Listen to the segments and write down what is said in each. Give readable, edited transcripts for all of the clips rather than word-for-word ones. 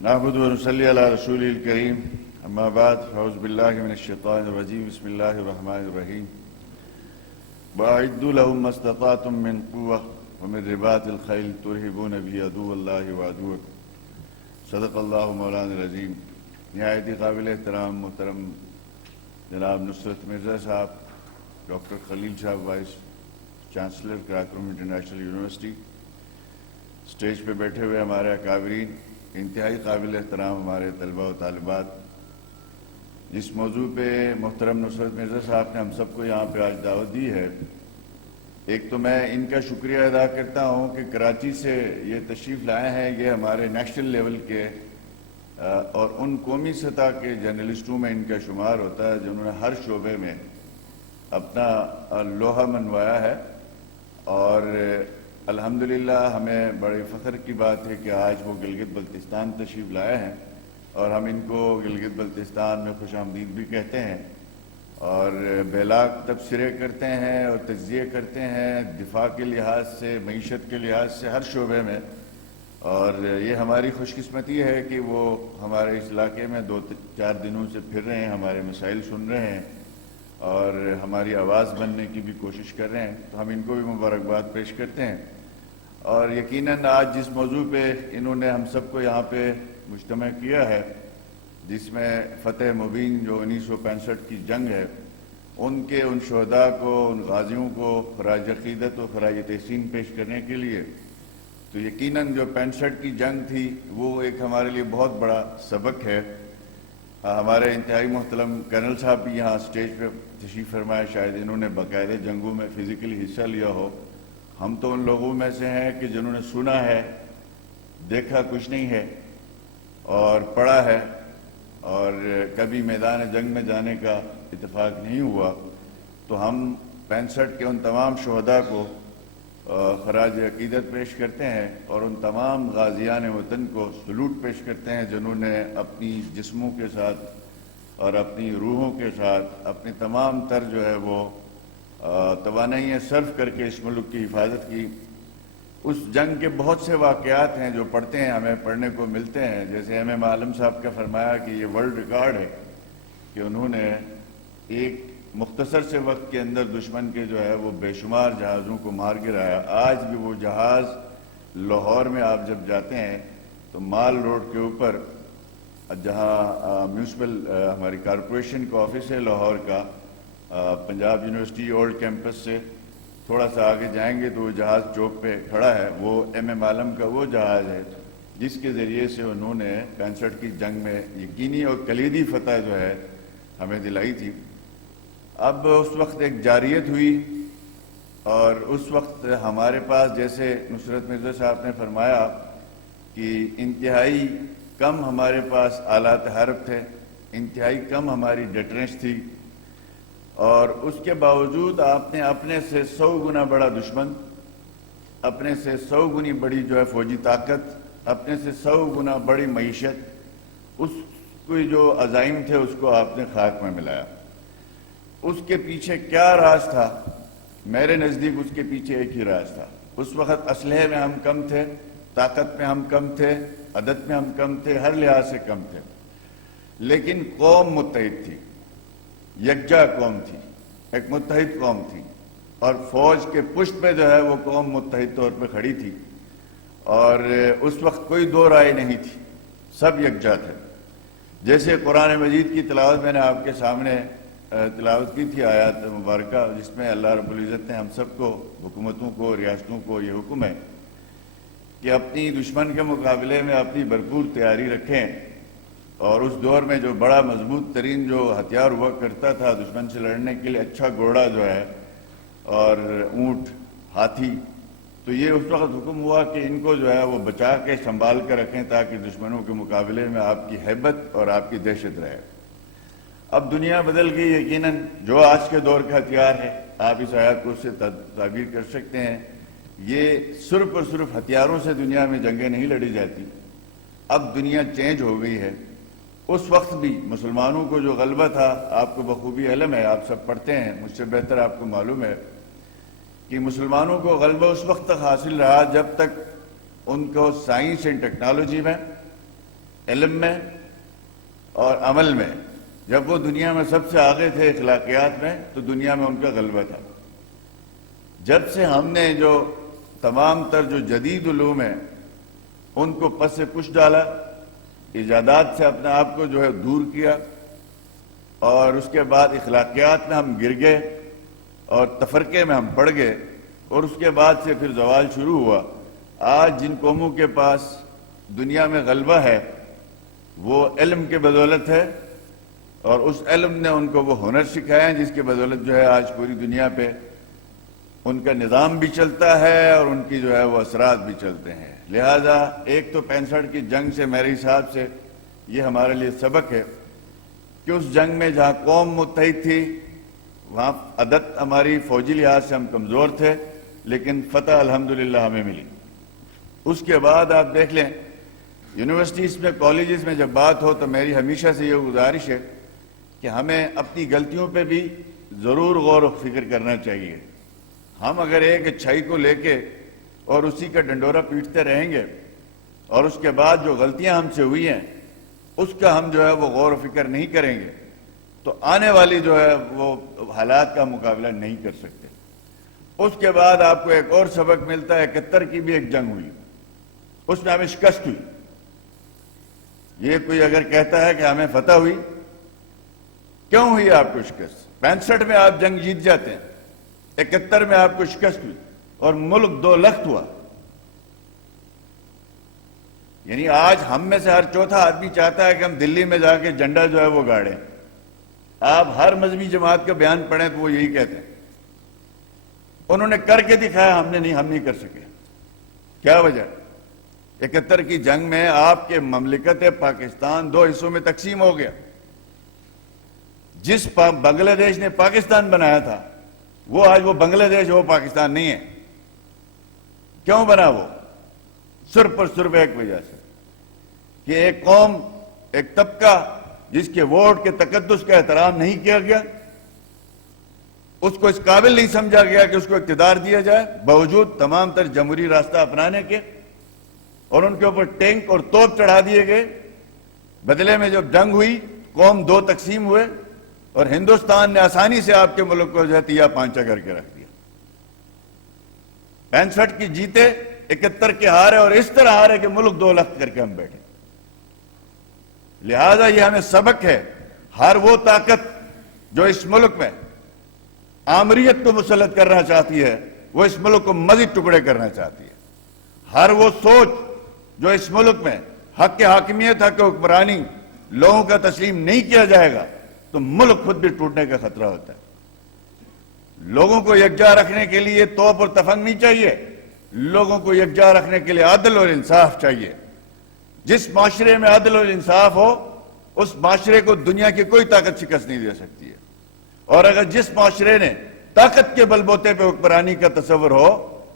نعبد ونصلي على رسوله الكريم أما بعد فأعوذ بالله من الشيطان الرجيم بسم الله الرحمن الرحيم وأعدوا لهم ما استطعتم من قوة ومن رباط الخيل ترهبون به عدو الله وعدوكم صدق اللہ مولانا العظیم۔ نہایت ہی قابل احترام محترم جناب نصرت مرزا صاحب، ڈاکٹر خلیل صاحب vice chancellor Karakoram international university, stage پہ بیٹھے ہوئے ہمارے اکابرین، انتہائی قابل احترام ہمارے طلباء و طالبات، جس موضوع پہ محترم نصرت مرزا صاحب نے ہم سب کو یہاں پہ آج دعوت دی ہے، ایک تو میں ان کا شکریہ ادا کرتا ہوں کہ کراچی سے یہ تشریف لائے ہیں۔ یہ ہمارے نیشنل لیول کے اور ان قومی سطح کے جرنلسٹوں میں ان کا شمار ہوتا ہے جنہوں نے ہر شعبے میں اپنا لوہا منوایا ہے، اور الحمدللہ ہمیں بڑے فخر کی بات ہے کہ آج وہ گلگت بلتستان تشریف لائے ہیں، اور ہم ان کو گلگت بلتستان میں خوش آمدید بھی کہتے ہیں، اور بیلاق تبصرے کرتے ہیں اور تجزیے کرتے ہیں دفاع کے لحاظ سے، معیشت کے لحاظ سے، ہر شعبے میں، اور یہ ہماری خوش قسمتی ہے کہ وہ ہمارے اس علاقے میں 2-4 دنوں سے پھر رہے ہیں، ہمارے مسائل سن رہے ہیں اور ہماری آواز بننے کی بھی کوشش کر رہے ہیں، تو ہم ان کو بھی مبارکباد پیش کرتے ہیں۔ اور یقیناً آج جس موضوع پہ انہوں نے ہم سب کو یہاں پہ مجتمع کیا ہے، جس میں فتح مبین جو 1965 کی جنگ ہے، ان شہداء کو، ان غازیوں کو خراج عقیدت و خراج تحسین پیش کرنے کے لیے، تو یقیناً جو 65 کی جنگ تھی وہ ایک ہمارے لیے بہت بڑا سبق ہے۔ ہمارے انتہائی محترم کرنل صاحب بھی یہاں اسٹیج پہ تشریف فرمائے، شاید انہوں نے باقاعدہ جنگوں میں فزیکلی حصہ لیا ہو۔ ہم تو ان لوگوں میں سے ہیں کہ جنہوں نے سنا ہے، دیکھا کچھ نہیں ہے، اور پڑھا ہے، اور کبھی میدان جنگ میں جانے کا اتفاق نہیں ہوا، تو ہم 65 کے ان تمام شہداء کو خراج عقیدت پیش کرتے ہیں، اور ان تمام غازیان وطن کو سلوٹ پیش کرتے ہیں جنہوں نے اپنی جسموں کے ساتھ اور اپنی روحوں کے ساتھ اپنی تمام تر جو ہے وہ توانائیاں صرف کر کے اس ملک کی حفاظت کی۔ اس جنگ کے بہت سے واقعات ہیں جو پڑھتے ہیں، ہمیں پڑھنے کو ملتے ہیں، جیسے ایم عالم صاحب کا فرمایا کہ یہ ورلڈ ریکارڈ ہے کہ انہوں نے ایک مختصر سے وقت کے اندر دشمن کے جو ہے وہ بے شمار جہازوں کو مار گرایا۔ آج بھی وہ جہاز لاہور میں آپ جب جاتے ہیں تو مال روڈ کے اوپر، جہاں میونسپل ہماری کارپوریشن کا آفس ہے لاہور کا، پنجاب یونیورسٹی اولڈ کیمپس سے تھوڑا سا آگے جائیں گے تو وہ جہاز چوک پہ کھڑا ہے، وہ ایم عالم کا وہ جہاز ہے جس کے ذریعے سے انہوں نے 65 کی جنگ میں یقینی اور کلیدی فتح جو ہے ہمیں دلائی تھی۔ اب اس وقت ایک جاریت ہوئی، اور اس وقت ہمارے پاس، جیسے نصرت مرزا صاحب نے فرمایا کہ انتہائی کم ہمارے پاس آلات حرب تھے، انتہائی کم ہماری ڈیٹرنس تھی، اور اس کے باوجود آپ نے اپنے سے 100 گنا بڑا دشمن، اپنے سے 100 گنی بڑی جو ہے فوجی طاقت، اپنے سے 100 گنا بڑی معیشت، اس کو جو عزائم تھے اس کو آپ نے خاک میں ملایا۔ اس کے پیچھے کیا راز تھا؟ میرے نزدیک اس کے پیچھے ایک ہی راز تھا۔ اس وقت اسلحے میں ہم کم تھے، طاقت میں ہم کم تھے، عدد میں ہم کم تھے، ہر لحاظ سے کم تھے، لیکن قوم متحد تھی، یکجا قوم تھی، ایک متحد قوم تھی، اور فوج کے پشت پہ جو ہے وہ قوم متحد طور پہ کھڑی تھی، اور اس وقت کوئی دو رائے نہیں تھی، سب یکجا تھے۔ جیسے قرآن مجید کی تلاوت میں نے آپ کے سامنے تلاوت کی تھی، آیات مبارکہ، جس میں اللہ رب العزت نے ہم سب کو، حکومتوں کو، ریاستوں کو یہ حکم ہے کہ اپنی دشمن کے مقابلے میں اپنی بھرپور تیاری رکھیں، اور اس دور میں جو بڑا مضبوط ترین جو ہتھیار ہوا کرتا تھا دشمن سے لڑنے کے لیے، اچھا گھوڑا جو ہے، اور اونٹ، ہاتھی، تو یہ اس وقت حکم ہوا کہ ان کو جو ہے وہ بچا کے سنبھال کر رکھیں تاکہ دشمنوں کے مقابلے میں آپ کی ہیبت اور آپ کی دہشت رہے۔ اب دنیا بدل گئی یقیناً، جو آج کے دور کا ہتھیار ہے، آپ اس آیات کو اس سے تعبیر کر سکتے ہیں، یہ صرف اور صرف ہتھیاروں سے دنیا میں جنگیں نہیں لڑی جاتی، اب دنیا چینج ہو گئی ہے۔ اس وقت بھی مسلمانوں کو جو غلبہ تھا، آپ کو بخوبی علم ہے، آپ سب پڑھتے ہیں، مجھ سے بہتر آپ کو معلوم ہے کہ مسلمانوں کو غلبہ اس وقت تک حاصل رہا جب تک ان کو سائنس اینڈ ٹیکنالوجی میں، علم میں اور عمل میں جب وہ دنیا میں سب سے آگے تھے اخلاقیات میں تو دنیا میں ان کا غلبہ تھا۔ جب سے ہم نے جو تمام تر جو جدید علوم ہیں ان کو پس سے پش ڈالا، ایجادات سے اپنے آپ کو جو ہے دور کیا، اور اس کے بعد اخلاقیات میں ہم گر گئے اور تفرقے میں ہم پڑ گئے، اور اس کے بعد سے پھر زوال شروع ہوا۔ آج جن قوموں کے پاس دنیا میں غلبہ ہے وہ علم کے بدولت ہے، اور اس علم نے ان کو وہ ہنر سکھایا ہے جس کے بدولت جو ہے آج پوری دنیا پہ ان کا نظام بھی چلتا ہے اور ان کی جو ہے وہ اثرات بھی چلتے ہیں۔ لہذا ایک تو 65 کی جنگ سے میرے حساب سے یہ ہمارے لیے سبق ہے کہ اس جنگ میں جہاں قوم متحد تھی وہاں عدد ہماری فوجی لحاظ سے ہم کمزور تھے، لیکن فتح الحمدللہ ہمیں ملی۔ اس کے بعد آپ دیکھ لیں یونیورسٹیز میں، کالجز میں جب بات ہو تو میری ہمیشہ سے یہ گزارش ہے کہ ہمیں اپنی غلطیوں پہ بھی ضرور غور و فکر کرنا چاہیے۔ ہم اگر ایک اچھائی کو لے کے اور اسی کا ڈنڈورا پیٹتے رہیں گے اور اس کے بعد جو غلطیاں ہم سے ہوئی ہیں اس کا ہم جو ہے وہ غور و فکر نہیں کریں گے تو آنے والی جو ہے وہ حالات کا مقابلہ نہیں کر سکتے۔ اس کے بعد آپ کو ایک اور سبق ملتا ہے، 71 کی بھی ایک جنگ ہوئی، اس میں ہمیں شکست ہوئی۔ یہ کوئی اگر کہتا ہے کہ ہمیں فتح ہوئی، کیوں ہوئی آپ کو شکست؟ 65 میں آپ جنگ جیت جاتے ہیں، 71 میں آپ کو شکست ہوئی اور ملک 2 لخت ہوا۔ یعنی آج ہم میں سے ہر چوتھا آدمی چاہتا ہے کہ ہم دلی میں جا کے جھنڈا جو ہے وہ گاڑیں۔ آپ ہر مذہبی جماعت کا بیان پڑھیں تو وہ یہی کہتے ہیں۔ انہوں نے کر کے دکھایا، ہم نہیں کر سکے۔ کیا وجہ؟ 71 کی جنگ میں آپ کے مملکت پاکستان 2 حصوں میں تقسیم ہو گیا۔ جس بنگلہ دیش نے پاکستان بنایا تھا وہ آج وہ بنگلہ دیش وہ پاکستان نہیں ہے۔ کیوں بنا وہ؟ صرف اور صرف ایک وجہ سے کہ ایک قوم، ایک طبقہ جس کے ووٹ کے تقدس کا احترام نہیں کیا گیا، اس کو اس قابل نہیں سمجھا گیا کہ اس کو اقتدار دیا جائے باوجود تمام تر جمہوری راستہ اپنانے کے، اور ان کے اوپر ٹینک اور توپ چڑھا دیے گئے۔ بدلے میں جب جنگ ہوئی قوم 2 تقسیم ہوئے اور ہندوستان نے آسانی سے آپ کے ملک کو جو ہے تیا پانچا کر کے رکھ دیا۔ 65 کی جیتے، 71 کے ہارے، اور اس طرح ہارے کہ ملک 2 لخت کر کے ہم بیٹھے۔ لہذا یہ ہمیں سبق ہے، ہر وہ طاقت جو اس ملک میں آمریت کو مسلط کرنا چاہتی ہے وہ اس ملک کو مزید ٹکڑے کرنا چاہتی ہے۔ ہر وہ سوچ جو اس ملک میں حق کے حاکمیت، حق حکمرانی لوگوں کا تسلیم نہیں کیا جائے گا تو ملک خود بھی ٹوٹنے کا خطرہ ہوتا ہے۔ لوگوں کو یکجا رکھنے کے لیے توپ اور تفنگ نہیں چاہیے، لوگوں کو یکجا رکھنے کے لیے عدل اور انصاف چاہیے۔ جس معاشرے میں عدل اور انصاف ہو اس معاشرے کو دنیا کی کوئی طاقت شکست نہیں دے سکتی ہے، اور اگر جس معاشرے نے طاقت کے بل بوتے پہ حکمرانی کا تصور ہو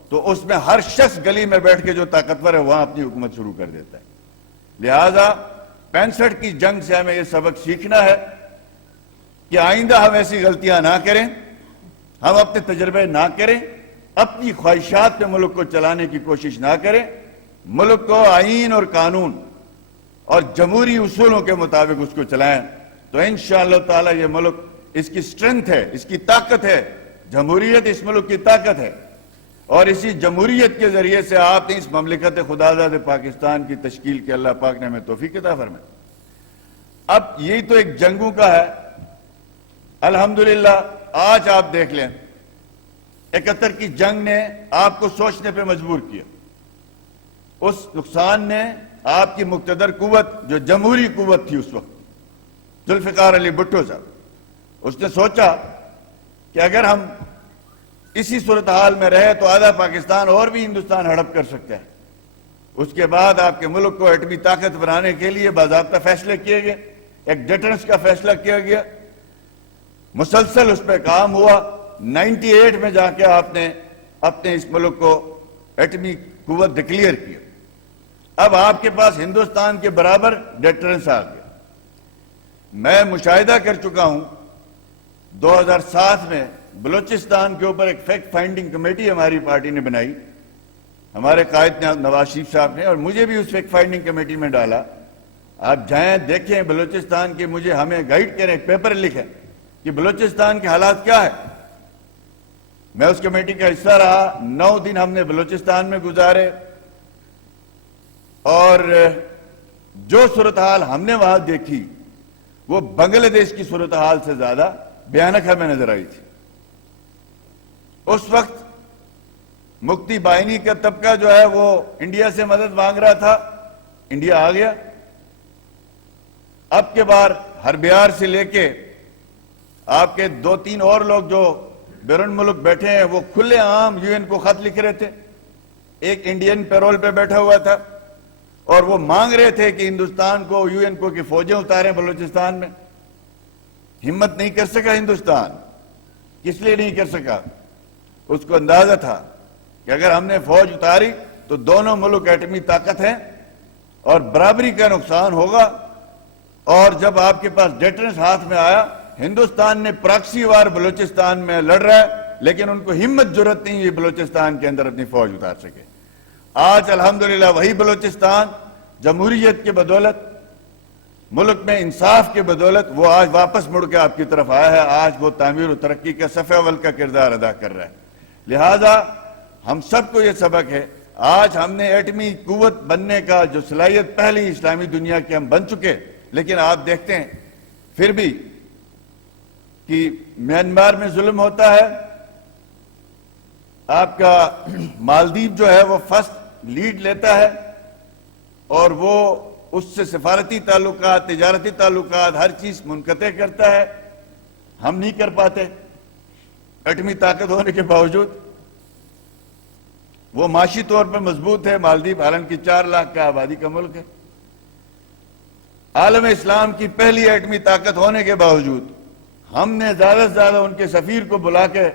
تو اس میں ہر شخص گلی میں بیٹھ کے جو طاقتور ہے وہاں اپنی حکومت شروع کر دیتا ہے۔ لہذا 65 کی جنگ سے ہمیں یہ سبق سیکھنا ہے کہ آئندہ ہم ایسی غلطیاں نہ کریں، ہم اپنے تجربے نہ کریں، اپنی خواہشات پہ ملک کو چلانے کی کوشش نہ کریں، ملک کو آئین اور قانون اور جمہوری اصولوں کے مطابق اس کو چلائیں تو انشاءاللہ تعالی یہ ملک، اس کی سٹرنگتھ ہے، اس کی طاقت ہے، جمہوریت اس ملک کی طاقت ہے، اور اسی جمہوریت کے ذریعے سے آپ نے اس مملکت خدازاد پاکستان کی تشکیل کے اللہ پاک نے ہمیں توفیق عطا فرمائے۔ اب یہی تو ایک جنگوں کا ہے۔ الحمدللہ آج آپ دیکھ لیں 71 کی جنگ نے آپ کو سوچنے پہ مجبور کیا۔ اس نقصان نے آپ کی مقتدر قوت جو جمہوری قوت تھی اس وقت، ذوالفقار علی بھٹو صاحب، اس نے سوچا کہ اگر ہم اسی صورتحال میں رہے تو آدھا پاکستان اور بھی ہندوستان ہڑپ کر سکتا ہے۔ اس کے بعد آپ کے ملک کو ایٹمی طاقت بنانے کے لیے باضابطہ فیصلے کیے گئے، ایک ڈیٹرنس کا فیصلہ کیا گیا، مسلسل اس پہ کام ہوا۔ 98 میں جا کے آپ نے اپنے اس ملک کو ایٹمی قوت ڈکلیئر کیا۔ اب آپ کے پاس ہندوستان کے برابر ڈیٹرنس آ گیا۔ میں مشاہدہ کر چکا ہوں 2007 میں بلوچستان کے اوپر ایک فیکٹ فائنڈنگ کمیٹی ہماری پارٹی نے بنائی، ہمارے قائد نواز شریف صاحب نے، اور مجھے بھی اس فیکٹ فائنڈنگ کمیٹی میں ڈالا، آپ جائیں دیکھیں بلوچستان کے، مجھے ہمیں گائیڈ کریں، ایک پیپر لکھیں کہ بلوچستان کے حالات کیا ہے۔ میں اس کمیٹی کا حصہ رہا، 9 دن ہم نے بلوچستان میں گزارے، اور جو صورتحال ہم نے وہاں دیکھی وہ بنگلہ دیش کی صورتحال سے زیادہ بھیانک ہمیں نظر آئی تھی۔ اس وقت مکتی بائنی کا طبقہ جو ہے وہ انڈیا سے مدد مانگ رہا تھا، انڈیا آ گیا۔ اب کے بار ہر بیار سے لے کے آپ کے 2-3 اور لوگ جو بیرون ملک بیٹھے ہیں وہ کھلے عام یو این کو خط لکھ رہے تھے۔ ایک انڈین پیرول پہ بیٹھا ہوا تھا اور وہ مانگ رہے تھے کہ ہندوستان کو یو این کو کی فوجیں اتاریں بلوچستان میں۔ ہمت نہیں کر سکا ہندوستان، کس لیے نہیں کر سکا؟ اس کو اندازہ تھا کہ اگر ہم نے فوج اتاری تو دونوں ملک ایٹمی طاقت ہیں اور برابری کا نقصان ہوگا، اور جب آپ کے پاس ڈیٹرنس ہاتھ میں آیا، ہندوستان نے پراکسی وار بلوچستان میں لڑ رہا ہے لیکن ان کو ہمت جرت نہیں ہوئی بلوچستان کے اندر اپنی فوج اتار سکے۔ آج الحمدللہ وہی بلوچستان جمہوریت کے بدولت، ملک میں انصاف کے بدولت وہ آج واپس مڑ کے آپ کی طرف آیا ہے۔ آج وہ تعمیر و ترقی کا صف اول کا کردار ادا کر رہا ہے۔ لہذا ہم سب کو یہ سبق ہے، آج ہم نے ایٹمی قوت بننے کا جو صلاحیت پہلی اسلامی دنیا کے ہم بن چکے، لیکن آپ دیکھتے ہیں پھر بھی کہ میانمار میں ظلم ہوتا ہے۔ آپ کا مالدیپ جو ہے وہ فرسٹ لیڈ لیتا ہے اور وہ اس سے سفارتی تعلقات، تجارتی تعلقات، ہر چیز منقطع کرتا ہے۔ ہم نہیں کر پاتے ایٹمی طاقت ہونے کے باوجود۔ وہ معاشی طور پر مضبوط ہے مالدیپ، حالانکہ 4 لاکھ کا آبادی کا ملک ہے۔ عالم اسلام کی پہلی ایٹمی طاقت ہونے کے باوجود ہم نے زیادہ سے زیادہ ان کے سفیر کو بلا کے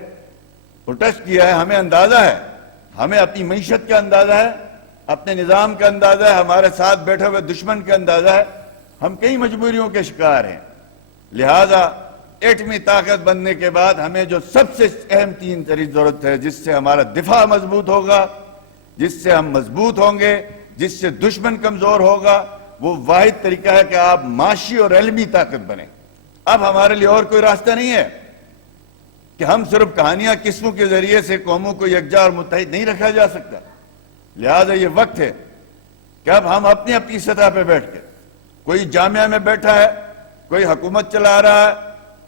پروٹیسٹ کیا ہے۔ ہمیں اندازہ ہے، ہمیں اپنی معیشت کا اندازہ ہے، اپنے نظام کا اندازہ ہے، ہمارے ساتھ بیٹھے ہوئے دشمن کا اندازہ ہے، ہم کئی مجبوریوں کے شکار ہیں۔ لہذا ایٹمی طاقت بننے کے بعد ہمیں جو سب سے اہم 3 چیز ضرورت ہے، جس سے ہمارا دفاع مضبوط ہوگا، جس سے ہم مضبوط ہوں گے، جس سے دشمن کمزور ہوگا، وہ واحد طریقہ ہے کہ آپ معاشی اور علمی طاقت بنیں۔ اب ہمارے لیے اور کوئی راستہ نہیں ہے کہ ہم صرف کہانیاں قسموں کے ذریعے سے قوموں کو یکجا اور متحد نہیں رکھا جا سکتا۔ لہذا یہ وقت ہے کہ اب ہم اپنی اپنی سطح پہ بیٹھ کے، کوئی جامعہ میں بیٹھا ہے، کوئی حکومت چلا رہا ہے،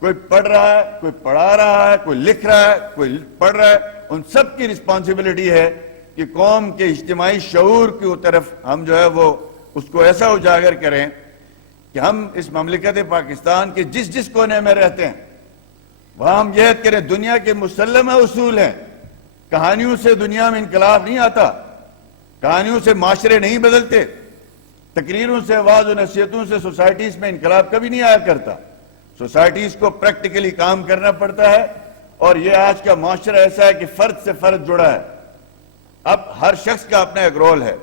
کوئی پڑھ رہا ہے، کوئی پڑھا رہا ہے، کوئی لکھ رہا ہے، کوئی پڑھ رہا ہے، ان سب کی رسپانسبلٹی ہے کہ قوم کے اجتماعی شعور کی طرف ہم جو ہے وہ اس کو ایسا اجاگر کریں کہ ہم اس مملکت پاکستان کے جس کونے میں رہتے ہیں وہاں ہم یہ کریں، دنیا کے مسلمہ اصول ہیں، کہانیوں سے دنیا میں انقلاب نہیں آتا، کہانیوں سے معاشرے نہیں بدلتے، تقریروں سے، واعظ و نصیحتوں سے سوسائٹیز میں انقلاب کبھی نہیں آیا کرتا۔ سوسائٹیز کو پریکٹیکلی کام کرنا پڑتا ہے، اور یہ آج کا معاشرہ ایسا ہے کہ فرد سے فرد جڑا ہے۔ اب ہر شخص کا اپنا ایک رول ہے۔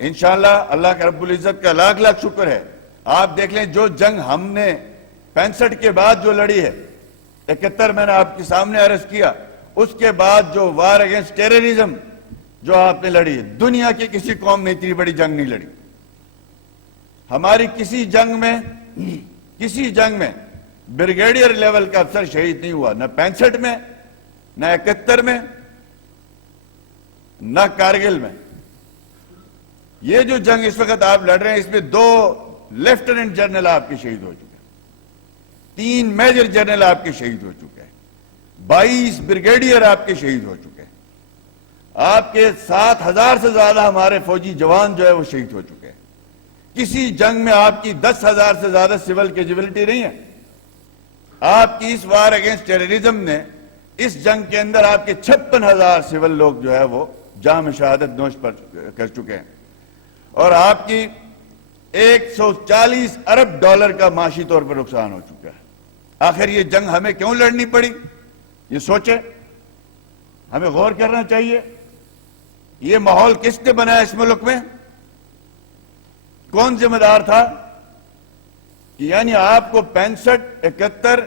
انشاءاللہ اللہ کا رب العزت کا لاکھ لاکھ شکر ہے۔ آپ دیکھ لیں جو جنگ ہم نے 65 کے بعد جو لڑی ہے، 71 میں نے آپ کے سامنے عرض کیا، اس کے بعد جو وار اگینسٹ ٹیررزم جو آپ نے لڑی ہے، دنیا کی کسی قوم نے اتنی بڑی جنگ نہیں لڑی۔ ہماری کسی جنگ میں بریگیڈیئر لیول کا افسر شہید نہیں ہوا، نہ 65 میں، نہ 71 میں، نہ کارگل میں۔ یہ جو جنگ اس وقت آپ لڑ رہے ہیں، اس میں 2 لیفٹیننٹ جنرل آپ کے شہید ہو چکے ہیں، 3 میجر جنرل آپ کے شہید ہو چکے ہیں، 22 بریگیڈیئر آپ کے شہید ہو چکے ہیں، آپ کے 7,000 سے زیادہ ہمارے فوجی جوان جو ہے وہ شہید ہو چکے ہیں۔ کسی جنگ میں آپ کی 10,000 سے زیادہ سول کیجویلٹی نہیں ہے۔ آپ کی اس وار اگینسٹ ٹیررزم نے اس جنگ کے اندر آپ کے 56,000 سول لوگ جو ہے وہ جام شہادت نوش کر چکے ہیں، اور آپ کی $140 ارب کا معاشی طور پر نقصان ہو چکا ہے۔ آخر یہ جنگ ہمیں کیوں لڑنی پڑی؟ یہ سوچیں، ہمیں غور کرنا چاہیے۔ یہ ماحول کس نے بنایا اس ملک میں؟ کون ذمہ دار تھا؟ یعنی آپ کو 65، 71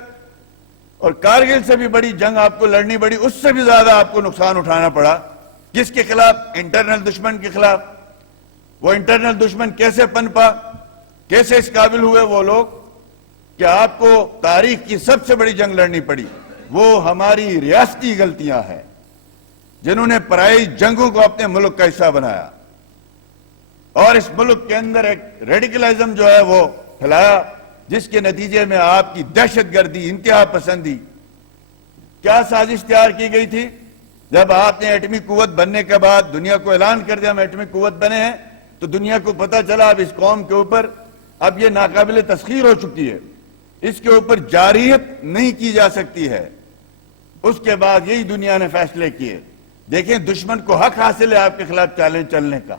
اور کارگل سے بھی بڑی جنگ آپ کو لڑنی پڑی، اس سے بھی زیادہ آپ کو نقصان اٹھانا پڑا۔ کس کے خلاف؟ انٹرنل دشمن کے خلاف۔ وہ انٹرنل دشمن کیسے پنپا؟ کیسے اس قابل ہوئے وہ لوگ کہ آپ کو تاریخ کی سب سے بڑی جنگ لڑنی پڑی؟ وہ ہماری ریاستی غلطیاں ہیں جنہوں نے پرائی جنگوں کو اپنے ملک کا حصہ بنایا اور اس ملک کے اندر ایک ریڈیکلزم جو ہے وہ پھیلایا، جس کے نتیجے میں آپ کی دہشت گردی، انتہا پسندی، کیا سازش تیار کی گئی تھی؟ جب آپ نے ایٹمی قوت بننے کے بعد دنیا کو اعلان کر دیا ہم ایٹمی قوت بنے ہیں، تو دنیا کو پتا چلا اب اس قوم کے اوپر اب یہ ناقابل تسخیر ہو چکی ہے، اس کے اوپر جارحیت نہیں کی جا سکتی ہے۔ اس کے بعد یہی دنیا نے فیصلے کیے۔ دیکھیں، دشمن کو حق حاصل ہے آپ کے خلاف چالیں چلنے کا،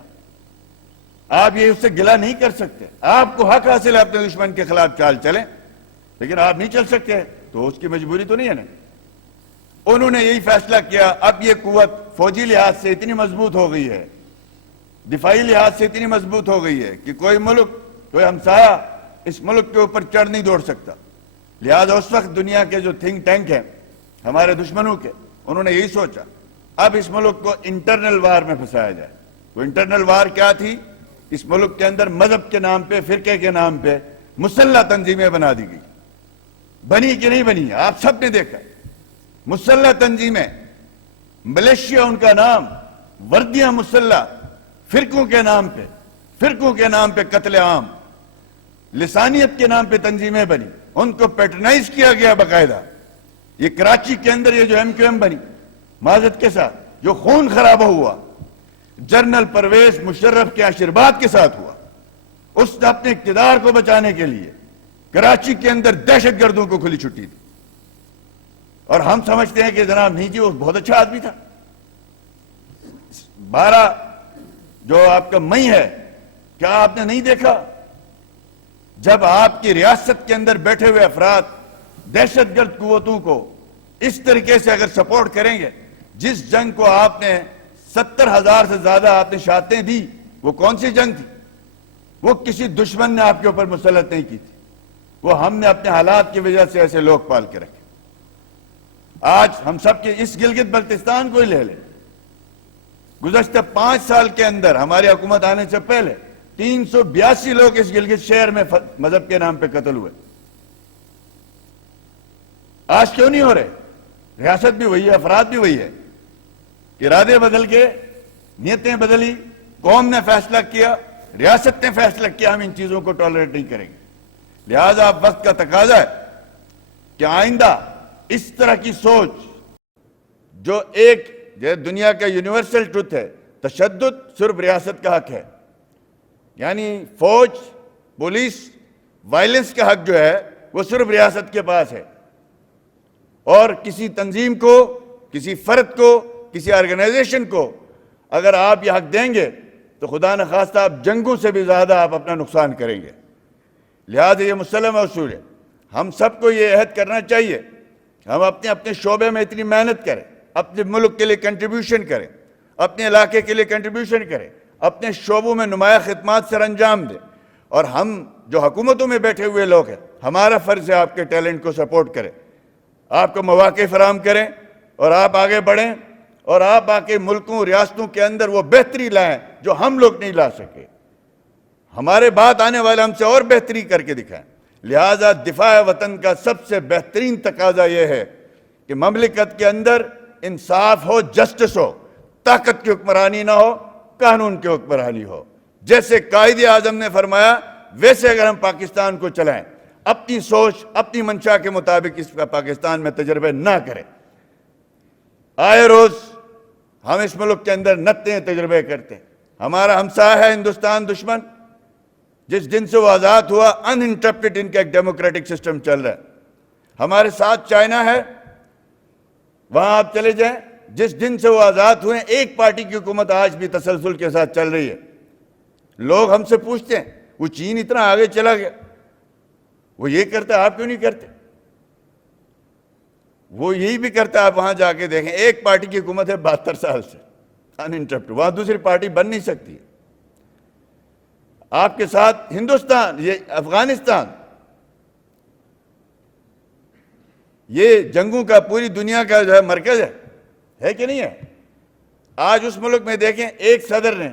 آپ یہ اس سے گلہ نہیں کر سکتے، آپ کو حق حاصل ہے اپنے دشمن کے خلاف چال چلیں، لیکن آپ نہیں چل سکتے تو اس کی مجبوری تو نہیں ہے نا۔ انہوں نے یہی فیصلہ کیا، اب یہ قوت فوجی لحاظ سے اتنی مضبوط ہو گئی ہے، دفاعی لحاظ سے اتنی مضبوط ہو گئی ہے کہ کوئی ملک، کوئی ہمسایہ اس ملک کے اوپر چڑھ نہیں دوڑ سکتا۔ لہذا اس وقت دنیا کے جو تھنک ٹینک ہیں ہمارے دشمنوں کے، انہوں نے یہی سوچا اب اس ملک کو انٹرنل وار میں پھنسایا جائے۔ وہ انٹرنل وار کیا تھی؟ اس ملک کے اندر مذہب کے نام پہ، فرقے کے نام پہ مسلح تنظیمیں بنا دی گئی۔ بنی کہ نہیں بنی؟ آپ سب نے دیکھا، مسلح تنظیمیں، ملیشیا ان کا نام، وردیاں مسلح، فرقوں کے نام پہ قتل عام، لسانیت کے نام پہ تنظیمیں بنی، ان کو پیٹرنائز کیا گیا باقاعدہ۔ یہ کراچی کے اندر یہ جو ایم کیو ایم بنی معذرت کے ساتھ، جو خون خرابہ ہوا جنرل پرویز مشرف کے آشیرواد کے ساتھ ہوا، اس نے اپنے اقتدار کو بچانے کے لیے کراچی کے اندر دہشت گردوں کو کھلی چھٹی دی، اور ہم سمجھتے ہیں کہ جناب نہیں جی وہ بہت اچھا آدمی تھا۔ 12 جو آپ کا مئی ہے، کیا آپ نے نہیں دیکھا جب آپ کی ریاست کے اندر بیٹھے ہوئے افراد دہشت گرد قوتوں کو اس طریقے سے اگر سپورٹ کریں گے؟ جس جنگ کو آپ نے 70,000 سے زیادہ آپ نے شہادتیں دی، وہ کون سی جنگ تھی؟ وہ کسی دشمن نے آپ کے اوپر مسلط نہیں کی تھی، وہ ہم نے اپنے حالات کی وجہ سے ایسے لوگ پال کے رکھے۔ آج ہم سب کے اس گلگت بلتستان کو ہی لے لیں، گزشتہ 5 سال کے اندر ہماری حکومت آنے سے پہلے 382 لوگ اس گلگت شہر میں مذہب کے نام پہ قتل ہوئے۔ آج کیوں نہیں ہو رہے؟ ریاست بھی وہی ہے، افراد بھی وہی ہے، ارادے بدل کے، نیتیں بدلی، قوم نے فیصلہ کیا، ریاست نے فیصلہ کیا ہم ان چیزوں کو ٹالریٹ نہیں کریں گے۔ لہذا اب وقت کا تقاضا ہے کہ آئندہ اس طرح کی سوچ جو ایک دنیا کا یونیورسل ٹروتھ ہے، تشدد صرف ریاست کا حق ہے، یعنی فوج، پولیس، وائلنس کا حق جو ہے وہ صرف ریاست کے پاس ہے، اور کسی تنظیم کو، کسی فرد کو، کسی آرگنائزیشن کو اگر آپ یہ حق دیں گے تو خدا نخواستہ آپ جنگوں سے بھی زیادہ آپ اپنا نقصان کریں گے۔ لہذا یہ مسلم اصول ہے، ہم سب کو یہ عہد کرنا چاہیے، ہم اپنے اپنے شعبے میں اتنی محنت کریں، اپنے ملک کے لیے کنٹریبیوشن کریں، اپنے علاقے کے لیے کنٹریبیوشن کریں، اپنے شعبوں میں نمایاں خدمات سر انجام دیں، اور ہم جو حکومتوں میں بیٹھے ہوئے لوگ ہیں، ہمارا فرض ہے آپ کے ٹیلنٹ کو سپورٹ کریں، آپ کو مواقع فراہم کریں، اور آپ آگے بڑھیں، اور آپ آکے ملکوں، ریاستوں کے اندر وہ بہتری لائیں جو ہم لوگ نہیں لا سکے، ہمارے بعد آنے والے ہم سے اور بہتری کر کے دکھائیں۔ لہذا دفاع وطن کا سب سے بہترین تقاضا یہ ہے کہ مملکت کے اندر انصاف ہو، جسٹس ہو، طاقت کی حکمرانی نہ ہو، قانون کی حکمرانی ہو۔ جیسے قائد اعظم نے فرمایا ویسے اگر ہم پاکستان کو چلائیں، اپنی سوچ، اپنی منشا کے مطابق اس پاکستان میں تجربے نہ کریں۔ آئے روز ہم اس ملک کے اندر نتے تجربے کرتے ہیں۔ ہمارا ہمسایہ ہے ہندوستان دشمن، جس دن سے وہ آزاد ہوا ان انٹرپٹڈ ان کا ایک ڈیموکریٹک سسٹم چل رہا ہے۔ ہمارے ساتھ چائنا ہے، وہاں آپ چلے جائیں، جس دن سے وہ آزاد ہوئے ایک پارٹی کی حکومت آج بھی تسلسل کے ساتھ چل رہی ہے۔ لوگ ہم سے پوچھتے ہیں وہ چین اتنا آگے چلا گیا، وہ یہ کرتا ہے آپ کیوں نہیں کرتے؟ وہ یہی بھی کرتا ہے، آپ وہاں جا کے دیکھیں، ایک پارٹی کی حکومت ہے 72 سال سے ان انٹرپٹڈ، وہاں دوسری پارٹی بن نہیں سکتی۔ آپ کے ساتھ ہندوستان، یہ افغانستان، یہ جنگوں کا پوری دنیا کا جو ہے مرکز ہے کہ نہیں ہے؟ آج اس ملک میں دیکھیں ایک صدر نے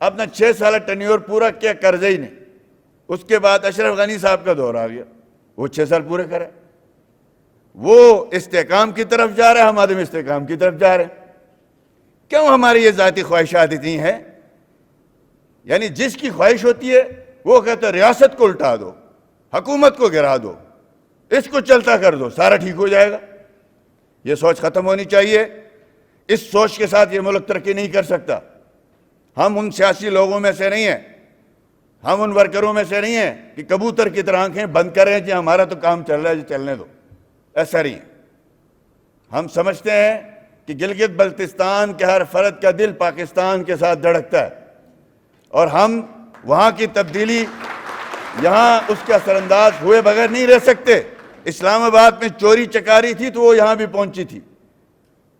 اپنا 6 سالہ ٹینیور پورا کیا کرزئی نے، اس کے بعد اشرف غنی صاحب کا دور آ گیا، وہ 6 سال پورے کرے، وہ استحکام کی طرف جا رہا ہے، ہم عدم استحکام کی طرف جا رہے ہیں۔ کیوں ہماری یہ ذاتی خواہشات اتنی ہیں؟ یعنی جس کی خواہش ہوتی ہے وہ کہتا ہے ریاست کو الٹا دو، حکومت کو گرا دو، اس کو چلتا کر دو، سارا ٹھیک ہو جائے گا۔ یہ سوچ ختم ہونی چاہیے۔ اس سوچ کے ساتھ یہ ملک ترقی نہیں کر سکتا۔ ہم ان سیاسی لوگوں میں سے نہیں ہیں، ہم ان ورکروں میں سے نہیں ہیں کہ کبوتر کی طرح آنکھیں بند کریں جی ہمارا تو کام چل رہا ہے جی چلنے دو، ایسا نہیں ہے۔ ہم سمجھتے ہیں کہ گلگت بلتستان کے ہر فرد کا دل پاکستان کے ساتھ دھڑکتا ہے، اور ہم وہاں کی تبدیلی یہاں اس کے اثر انداز ہوئے بغیر نہیں رہ سکتے۔ اسلام آباد میں چوری چکاری تھی تو وہ یہاں بھی پہنچی تھی،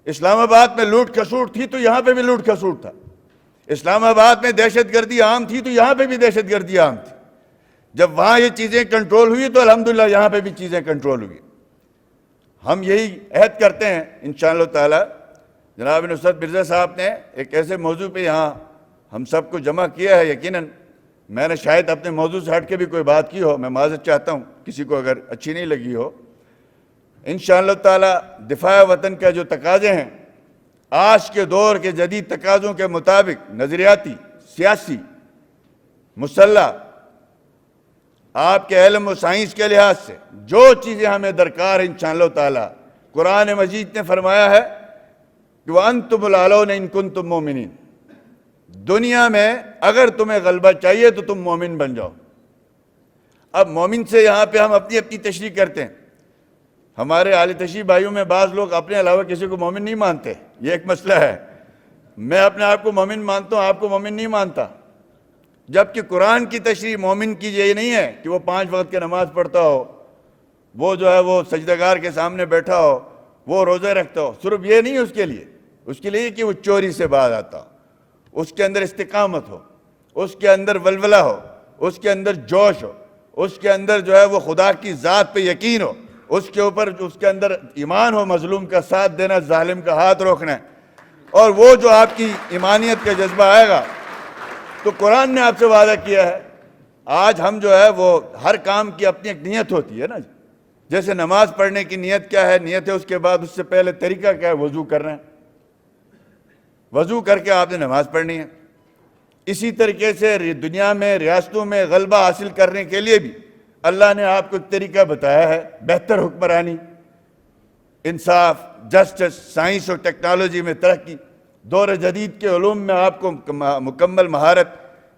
اسلام آباد میں لوٹ کھسوٹ تھی تو یہاں پہ بھی لوٹ کھسوٹ تھا، اسلام آباد میں دہشت گردی عام تھی تو یہاں پہ بھی دہشت گردی عام تھی۔ جب وہاں یہ چیزیں کنٹرول ہوئی تو الحمدللہ یہاں پہ بھی چیزیں کنٹرول ہوئی۔ ہم یہی عہد کرتے ہیں انشاءاللہ تعالی۔ جناب نصرت مرزا صاحب نے ایک ایسے موضوع پہ یہاں ہم سب کو جمع کیا ہے، یقیناً میں نے شاید اپنے موضوع سے ہٹ کے بھی کوئی بات کی ہو، میں معذرت چاہتا ہوں کسی کو اگر اچھی نہیں لگی ہو۔ انشاءاللہ تعالی دفاع وطن کا جو تقاضے ہیں آج کے دور کے جدید تقاضوں کے مطابق، نظریاتی، سیاسی، مسلح، آپ کے علم و سائنس کے لحاظ سے جو چیزیں ہمیں درکار ہیں انشاءاللہ تعالی، قرآن مجید نے فرمایا ہے کہ وَأَنْتُمُ الْأَعْلَوْنَ إِن كُنتُم مُؤْمِنِينَ، دنیا میں اگر تمہیں غلبہ چاہیے تو تم مومن بن جاؤ۔ اب مومن سے یہاں پہ ہم اپنی اپنی تشریح کرتے ہیں۔ ہمارے اہل تشریح بھائیوں میں بعض لوگ اپنے علاوہ کسی کو مومن نہیں مانتے، یہ ایک مسئلہ ہے۔ میں اپنے آپ کو مومن مانتا ہوں، آپ کو مومن نہیں مانتا، جبکہ قرآن کی تشریح مومن کی یہ نہیں ہے کہ وہ 5 وقت کی نماز پڑھتا ہو، وہ جو ہے وہ سجدگار کے سامنے بیٹھا ہو، وہ روزے رکھتا ہو، صرف یہ نہیں اس کے لیے، اس کے لیے کہ وہ چوری سے باز آتا ہو، اس کے اندر استقامت ہو، اس کے اندر ولولہ ہو، اس کے اندر جوش ہو، اس کے اندر جو ہے وہ خدا کی ذات پہ یقین ہو، اس کے اندر ایمان ہو، مظلوم کا ساتھ دینا، ظالم کا ہاتھ روکنا ہے، اور وہ جو آپ کی ایمانیت کا جذبہ آئے گا تو قرآن نے آپ سے وعدہ کیا ہے۔ آج ہم جو ہے وہ ہر کام کی اپنی ایک نیت ہوتی ہے نا، جیسے نماز پڑھنے کی نیت کیا ہے، نیت ہے، اس کے بعد اس سے پہلے طریقہ کیا ہے، وضو کرنا ہے، وضو کر کے آپ نے نماز پڑھنی ہے۔ اسی طریقے سے دنیا میں ریاستوں میں غلبہ حاصل کرنے کے لیے بھی اللہ نے آپ کو ایک طریقہ بتایا ہے، بہتر حکمرانی، انصاف، جسٹس، سائنس اور ٹیکنالوجی میں ترقی، دور جدید کے علوم میں آپ کو مکمل مہارت،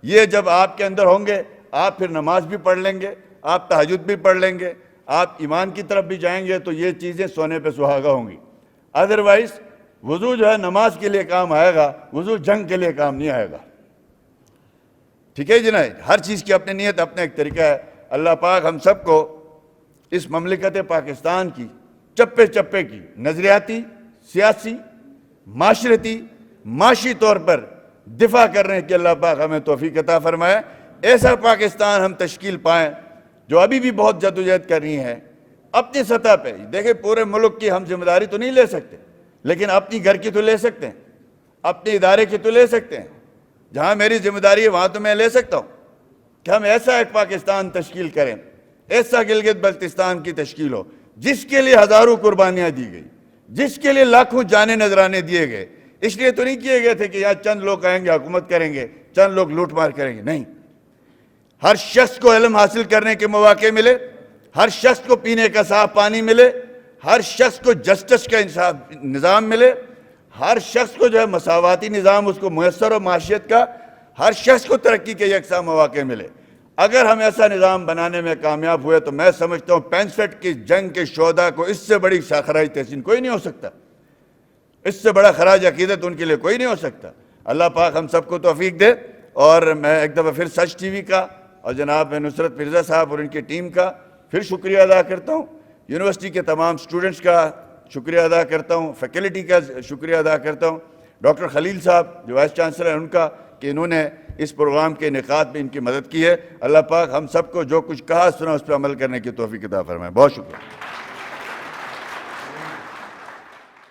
یہ جب آپ کے اندر ہوں گے آپ پھر نماز بھی پڑھ لیں گے، آپ تہجد بھی پڑھ لیں گے، آپ ایمان کی طرف بھی جائیں گے، تو یہ چیزیں سونے پہ سہاگا ہوں گی۔ ادروائز وضو جو ہے نماز کے لیے کام آئے گا، وضو جنگ کے لیے کام نہیں آئے گا۔ ٹھیک ہے جناب، ہر چیز کی اپنی نیت، اپنا ایک طریقہ ہے۔ اللہ پاک ہم سب کو اس مملکت پاکستان کی چپے چپے کی نظریاتی، سیاسی، معاشرتی، معاشی طور پر دفاع کرنے کی اللہ پاک ہمیں توفیق عطا فرمائے۔ ایسا پاکستان ہم تشکیل پائیں جو ابھی بھی بہت جدوجہد کر رہی ہیں اپنی سطح پہ۔ دیکھیں پورے ملک کی ہم ذمہ داری تو نہیں لے سکتے، لیکن اپنی گھر کی تو لے سکتے ہیں، اپنے ادارے کی تو لے سکتے ہیں۔ جہاں میری ذمہ داری ہے وہاں تو میں لے سکتا ہوں کہ ہم ایسا ایک پاکستان تشکیل کریں، ایسا گلگت بلتستان کی تشکیل ہو جس کے لیے ہزاروں قربانیاں دی گئی، جس کے لیے لاکھوں جانے نذرانے دیے گئے۔ اس لیے تو نہیں کیے گئے تھے کہ یہاں چند لوگ آئیں گے حکومت کریں گے، چند لوگ لوٹ مار کریں گے، نہیں۔ ہر شخص کو علم حاصل کرنے کے مواقع ملے، ہر شخص کو پینے کا صاف پانی ملے، ہر شخص کو جسٹس کا انصاف نظام ملے، ہر شخص کو جو ہے مساواتی نظام اس کو میسر ہو، معاشیت کا ہر شخص کو ترقی کے یکساں مواقع ملے۔ اگر ہم ایسا نظام بنانے میں کامیاب ہوئے تو میں سمجھتا ہوں 65 کی جنگ کے شہداء کو اس سے بڑی خراج تحسین کوئی نہیں ہو سکتا، اس سے بڑا خراج عقیدت ان کے لیے کوئی نہیں ہو سکتا۔ اللہ پاک ہم سب کو توفیق دے۔ اور میں ایک دفعہ پھر سچ ٹی وی کا اور جناب نصرت مرزا صاحب اور ان کی ٹیم کا پھر شکریہ ادا کرتا ہوں، یونیورسٹی کے تمام سٹوڈنٹس کا شکریہ ادا کرتا ہوں، فیکلٹی کا شکریہ ادا کرتا ہوں، ڈاکٹر خلیل صاحب جو وائس چانسلر ہیں ان کا کہ انہوں نے اس پروگرام کے انعقاد میں ان کی مدد کی ہے۔ اللہ پاک ہم سب کو جو کچھ کہا سنا اس پہ عمل کرنے کی توفیق عطا فرمائے۔ بہت شکریہ۔